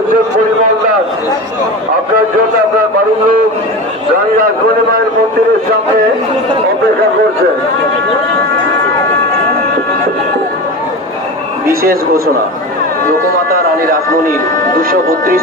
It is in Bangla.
হোসেন পরিমল দাস, আপনার জন্য আপনার বাড়ির লোক রানী রাসমণি মায়ের মন্দিরের সামনে অপেক্ষা করছেন। বিশেষ ঘোষণা, লোকমাতা রানী রাসমণির 232